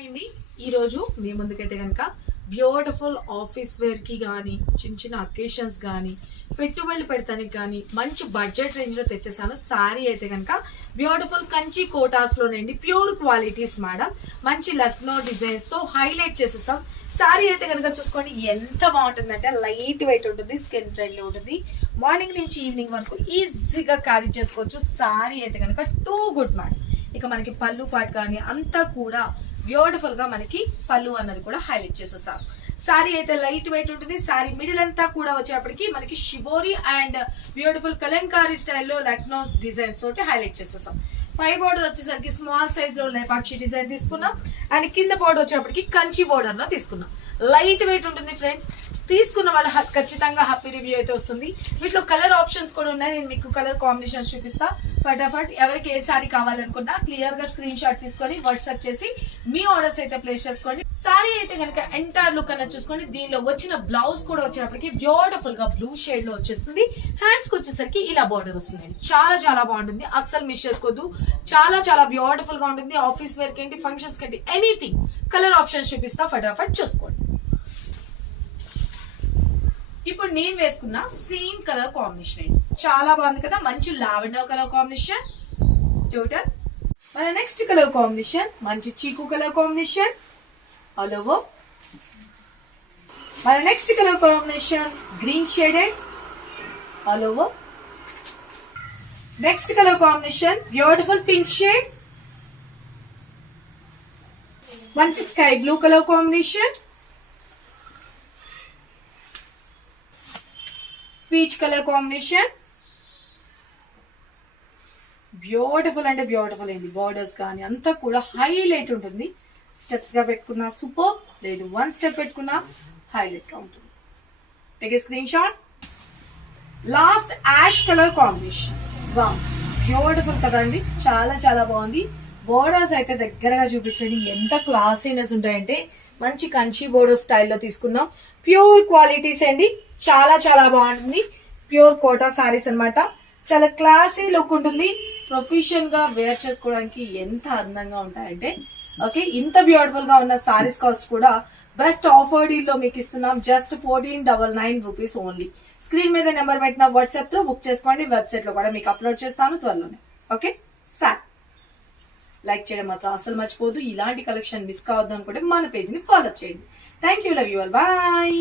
అండి ఈరోజు మీ ముందుకైతే కనుక బ్యూటిఫుల్ ఆఫీస్ వేర్కి కానీ చిన్న చిన్న అకేషన్స్ కానీ పెట్టుబడులు పెడతానికి కానీ మంచి బడ్జెట్ రేంజ్లో తెచ్చేసాను. శారీ అయితే కనుక బ్యూటిఫుల్ కంచి కోటాస్లోనండి, ప్యూర్ క్వాలిటీస్ మేడం. మంచి లక్నో డిజైన్స్తో హైలైట్ చేసేసాం. శారీ అయితే కనుక చూసుకోండి ఎంత బాగుంటుందంటే లైట్ వెయిట్ ఉంటుంది, స్కిన్ ఫ్రెండ్లీ ఉంటుంది. మార్నింగ్ నుంచి ఈవినింగ్ వరకు ఈజీగా క్యారీ చేసుకోవచ్చు. శారీ అయితే కనుక టూ గుడ్ మేడం. ఇక మనకి పళ్ళు పాటు కానీ అంతా కూడా బ్యూటిఫుల్ గా మనకి పళ్ళు అన్నది కూడా హైలైట్ చేసేసారు. శారీ అయితే లైట్ వెయిట్ ఉంటుంది. శారీ మిడిల్ అంతా కూడా వచ్చేప్పటికి మనకి షిబోరి అండ్ బ్యూటిఫుల్ కలంకారీ స్టైల్లో లక్నోస్ డిజైన్ తోటి హైలైట్ చేసేసాం. పై బోర్డర్ వచ్చేసరికి స్మాల్ సైజ్ లో లేపాక్షి డిజైన్ తీసుకున్నాం. అండ్ కింద బోర్డర్ వచ్చేప్పటికి కంచి బోర్డర్ లో తీసుకున్నాం. లైట్ వెయిట్ ఉంటుంది ఫ్రెండ్స్. తీసుకున్న వాళ్ళు ఖచ్చితంగా హ్యాపీ రివ్యూ అయితే వస్తుంది. వీటిలో కలర్ ఆప్షన్స్ కూడా ఉన్నాయి. నేను మీకు కలర్ కాంబినేషన్స్ చూపిస్తా. ఫటాఫట్ ఎవరికి ఏ సారీ కావాలనుకున్నా క్లియర్ గా స్క్రీన్ షాట్ తీసుకొని వాట్సాప్ చేసి మీ ఆర్డర్స్ అయితే ప్లేస్ చేసుకోండి. సారీ అయితే కనుక ఎంటైర్ లుక్ అన్నది చూసుకోండి. దీనిలో వచ్చిన బ్లౌజ్ కూడా వచ్చేటప్పటికి బ్యూటిఫుల్ గా బ్లూ షేడ్ లో వచ్చేస్తుంది. హ్యాండ్స్ కి వచ్చేసరికి ఇలా బార్డర్ వస్తుంది. చాలా చాలా బాగుంటుంది, అస్సలు మిస్ చేసుకోవద్దు. చాలా చాలా బ్యూటిఫుల్ గా ఉంటుంది. ఆఫీస్ వేర్ కి ఏంటి, ఫంక్షన్స్ కి ఏంటి, ఎనీథింగ్. కలర్ ఆప్షన్స్ చూపిస్తా, ఫటాఫట్ చూసుకోండి. ఇప్పుడు నేను వేసుకున్న సేమ్ కలర్ కాంబినేషన్ చాలా బాగుంది కదా, మంచి లావెండర్ కలర్ కాంబినేషన్ టోటల్. మన నెక్స్ట్ కలర్ కాంబినేషన్ మంచి chikoo colour combination all over. మన next colour combination green shaded all over. Next colour combination beautiful pink shade. మంచి sky blue colour combination, peach colour combination. Beautiful అంటే beautiful అండి. Borders కానీ అంతా కూడా highlight ఉంటుంది. Steps గా పెట్టుకున్నా సూపర్, లేదు వన్ స్టెప్ పెట్టుకున్నా హైలైట్ గా ఉంటుంది. Take a screenshot. Last ash colour combination. Beautiful కదండి, చాలా చాలా బాగుంది. బోర్డర్స్ అయితే దగ్గరగా చూపించండి ఎంత క్లాసీనెస్ ఉంటాయంటే మంచి కంచి బోర్డర్ స్టైల్లో తీసుకున్నాం. ప్యూర్ క్వాలిటీస్ అండి, చాలా చాలా బాగుంటుంది. ప్యూర్ కోటా సారీస్ అన్నమాట. చాలా క్లాసీ లుక్ ఉంటుంది. ప్రొఫెషన్ గా వేర్ చేసుకోవడానికి ఎంత అందంగా ఉంటాయంటే ఓకే. ఇంత బ్యూటిఫుల్ గా ఉన్న సారీస్ కాస్ట్ కూడా బెస్ట్ ఆఫర్ డీల్ లో మీకు ఇస్తున్నాం. Just 1499 rupees only. స్క్రీన్ మీద నెంబర్ పెట్టిన వాట్సాప్ తో బుక్ చేసుకోండి. వెబ్సైట్ లో కూడా మీకు అప్లోడ్ చేస్తాను త్వరలోనే. ఓకే సార్, లైక్ చేయడం మాత్రం అసలు మర్చిపోదు. ఇలాంటి కలెక్షన్ మిస్ కావద్దు అనుకుంటే మన పేజ్ ని ఫాలో చేయండి. Thank you, love you all, bye.